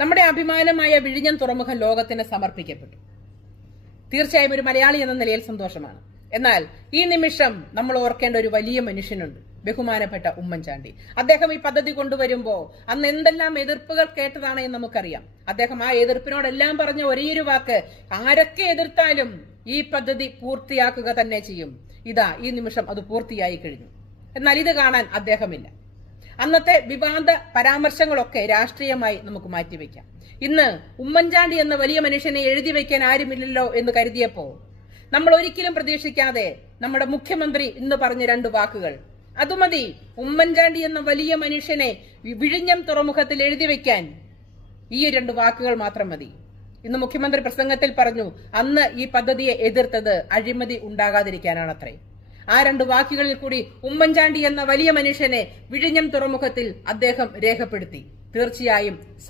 നമ്മുടെ അഭിമാനമായ വിഴിഞ്ഞം തുറമുഖം ലോകത്തിന് സമർപ്പിക്കപ്പെട്ടു. തീർച്ചയായും ഒരു മലയാളി എന്ന നിലയിൽ സന്തോഷമാണ്. എന്നാൽ ഈ നിമിഷം നമ്മൾ ഓർക്കേണ്ട ഒരു വലിയ മനുഷ്യനുണ്ട്, ബഹുമാനപ്പെട്ട ഉമ്മൻചാണ്ടി. അദ്ദേഹം ഈ പദ്ധതി കൊണ്ടുവരുമ്പോൾ അന്ന് എന്തെല്ലാം എതിർപ്പുകൾ കേട്ടതാണ് എന്ന് നമുക്കറിയാം. അദ്ദേഹം ആ എതിർപ്പിനോടെല്ലാം പറഞ്ഞ ഒരേയൊരു വാക്ക്, ആരൊക്കെ എതിർത്താലും ഈ പദ്ധതി പൂർത്തിയാക്കുക തന്നെ ചെയ്യും. ഇതാ ഈ നിമിഷം അത് പൂർത്തിയായി കഴിഞ്ഞു. എന്നാൽ ഇത് കാണാൻ അദ്ദേഹമില്ല. അന്നത്തെ വിവാദ പരാമർശങ്ങളൊക്കെ രാഷ്ട്രീയമായി നമുക്ക് മാറ്റിവെക്കാം. ഇന്ന് ഉമ്മൻചാണ്ടി എന്ന വലിയ മനുഷ്യനെ എഴുതി വെക്കാൻ ആരുമില്ലല്ലോ എന്ന് കരുതിയപ്പോ നമ്മൾ ഒരിക്കലും പ്രതീക്ഷിക്കാതെ നമ്മുടെ മുഖ്യമന്ത്രി ഇന്ന് പറഞ്ഞ 2 വാക്കുകൾ, അതുമതി ഉമ്മൻചാണ്ടി എന്ന വലിയ മനുഷ്യനെ വിഴിഞ്ഞം തുറമുഖത്തിൽ എഴുതി വെക്കാൻ ഈ 2 വാക്കുകൾ മാത്രം മതി. ഇന്ന് മുഖ്യമന്ത്രി പ്രസംഗത്തിൽ പറഞ്ഞു, അന്ന് ഈ പദ്ധതിയെ എതിർത്തത് അഴിമതി ഉണ്ടാകാതിരിക്കാനാണത്രേ. ആ 2 വാക്കുകളിൽ കൂടി ഉമ്മൻചാണ്ടി എന്ന വലിയ മനുഷ്യനെ വിഴിഞ്ഞം തുറമുഖത്തിൽ അദ്ദേഹം രേഖപ്പെടുത്തി. തീർച്ചയായും